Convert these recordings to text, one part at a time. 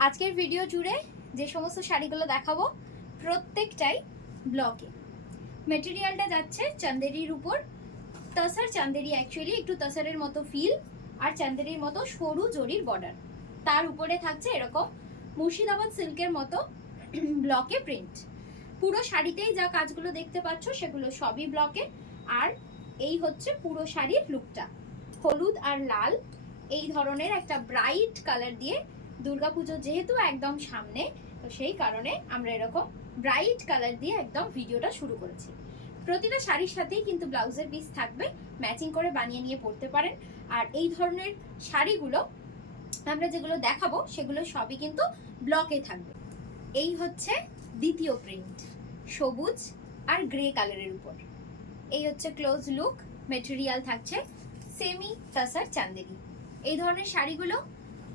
আজকের ভিডিও জুড়ে যে সমস্ত শাড়িগুলো দেখাবো প্রত্যেকটাই ব্লকে মেটেরিয়ালটা যাচ্ছে চান্দেরির উপর। তসার চান্দেরি অ্যাকচুয়ালি একটু তসারের মতো ফিল আর চান্দেরির মতো সরু জরির বর্ডার তার উপরে থাকছে এরকম মুর্শিদাবাদ সিল্কের মতো ব্লকে প্রিন্ট পুরো শাড়িতেই যা কাজগুলো দেখতে পাচ্ছ সেগুলো সবই ব্লকে আর এই হচ্ছে পুরো শাড়ির লুকটা হলুদ আর লাল, এই ধরনের একটা ব্রাইট কালার দিয়ে দুর্গাপুজো যেহেতু একদম সামনে, তো সেই কারণে আমরা এরকম ব্রাইট কালার দিয়ে একদম ভিডিওটা শুরু করেছি। প্রতিটা শাড়ির সাথেই কিন্তু ব্লাউজের পিস থাকবে ম্যাচিং করে বানিয়ে নিয়ে পরতে পারেন। আর এই ধরনের শাড়িগুলো আমরা যেগুলো দেখাবো, সেগুলো সবই কিন্তু ব্লকে থাকবে। এই হচ্ছে দ্বিতীয় প্রিন্ট সবুজ আর গ্রে কালারের উপর। এই হচ্ছে ক্লোজ লুক মেটেরিয়াল থাকছে সেমি তাসার চান্দেরি এই ধরনের শাড়িগুলো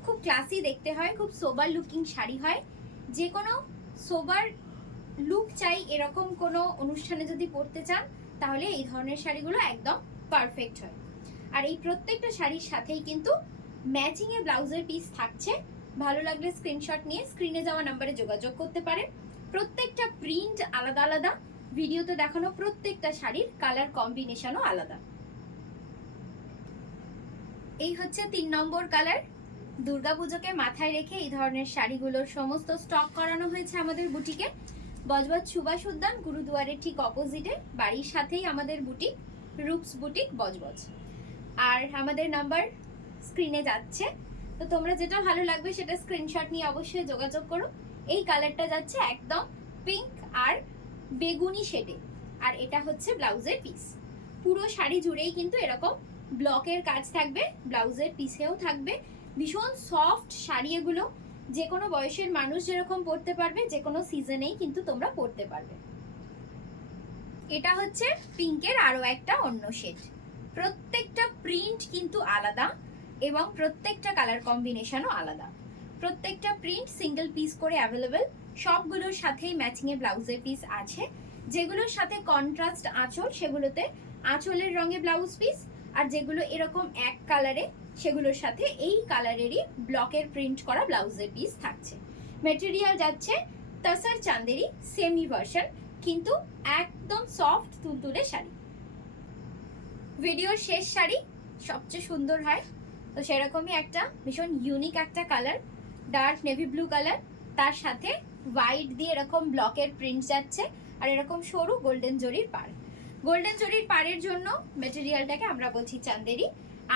খুব ক্লাসি দেখতে হয়, খুব সোবার লুকিং শাড়ি হয়। যে কোনো সোবার লুক চাই, এরকম কোনো অনুষ্ঠানে যদি পরতে চান, তাহলে এই ধরনের শাড়িগুলো একদম পারফেক্ট হয়। আর এই প্রত্যেকটা শাড়ির সাথেই কিন্তু ম্যাচিং এ ব্লাউজের পিস থাকছে। ভালো লাগলে স্ক্রিনশট নিয়ে স্ক্রিনে যাওয়া নাম্বারে যোগাযোগ করতে পারেন। প্রত্যেকটা প্রিন্ট আলাদা আলাদা, ভিডিওতে দেখানো প্রত্যেকটা শাড়ির কালার কম্বিনেশনও আলাদা। এই হচ্ছে তিন নম্বর কালার দুর্গাপুজোকে মাথায় রেখে এই ধরনের শাড়িগুলোর সমস্ত স্টক করানো হয়েছে আমাদের বুটিকে। বজবজ সুভাষ উদ্যান, গুরুদুয়ারের ঠিক অপোজিটে বাড়ির সাথেই আমাদের বুটিক, রূপস বুটিক, বজবজ। আর আমাদের নাম্বার স্ক্রিনে যাচ্ছে। তো তোমরা যেটা ভালো লাগবে সেটা স্ক্রিনশট নিয়ে অবশ্যই যোগাযোগ করো। এই কালারটা যাচ্ছে একদম পিঙ্ক আর বেগুনি শেডে আর এটা হচ্ছে ব্লাউজের পিস পুরো শাড়ি জুড়েই কিন্তু এরকম ব্লকের কাজ থাকবে ব্লাউজের পিসেও থাকবে। ভীষণ সফট শাড়ি এগুলো। যে কোনো বয়সের মানুষ যেরকম পরতে পারবে যে কোনো সিজনেই কিন্তু তোমরা পরতে পারবে। এটা হচ্ছে পিঙ্কের আরও একটা অন্য শেড প্রত্যেকটা প্রিন্ট কিন্তু আলাদা এবং প্রত্যেকটা কালার কম্বিনেশনও আলাদা। প্রত্যেকটা প্রিন্ট সিঙ্গেল পিস করে অ্যাভেলেবেল সবগুলোর সাথেই ম্যাচিং এ ব্লাউজের পিস আছে। যেগুলোর সাথে কন্ট্রাস্ট আঁচল, সেগুলোতে আঁচলের রঙে ব্লাউজ পিস আর যেগুলো এরকম এক কালারে সেগুলোর সাথে এই কালারেরই ব্লকের প্রিন্ট করা ব্লাউজের পিস থাকছে। মেটেরিয়াল যাচ্ছে তাসার চান্দেরি সেমি ভার্সন কিন্তু একদম সফট তুলতুলে শাড়ি। ভিডিওর শেষ শাড়ি সবচেয়ে সুন্দর হয়। তো সেরকমই একটা ভীষণ ইউনিক একটা colour dark navy blue colour তার সাথে হোয়াইট দিয়ে এরকম ব্লকের প্রিন্ট যাচ্ছে, আর এরকম সরু গোল্ডেন জরির পার গোল্ডেন জরির পাড়ের জন্য মেটেরিয়ালটাকে আমরা বলছি চান্দেরি।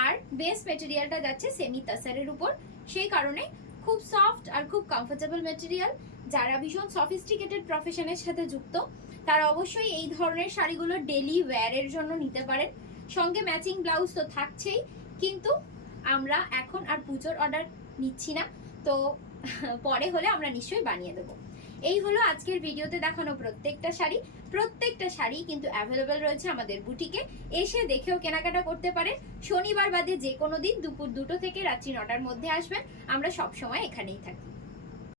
আর বেস মেটেরিয়ালটা যাচ্ছে সেমি তাসারের উপর। সেই কারণে খুব সফট আর খুব কমফোর্টেবল মেটেরিয়াল যারা ভীষণ সফিস্টিকেটেড প্রফেশনের সাথে যুক্ত, তারা অবশ্যই এই ধরনের শাড়িগুলো ডেলি ওয়্যারের জন্য নিতে পারেন। সঙ্গে ম্যাচিং ব্লাউজ তো থাকছেই, কিন্তু আমরা এখন আর পুজোর অর্ডার নিচ্ছি না। তো পরে হলে আমরা নিশ্চয়ই বানিয়ে দেবো। এই হলো আজকের ভিডিওতে দেখানো প্রত্যেকটা শাড়ি। প্রত্যেকটা শাড়ি কিন্তু অ্যাভেলেবেল রয়েছে আমাদের বুটিকে। এসে দেখেও কেনাকাটা করতে পারেন। শনিবার বাদে যে কোনো দিন দুপুর দুটো থেকে রাত্রি নটার মধ্যে আসবেন। আমরা সবসময় এখানেই থাকি।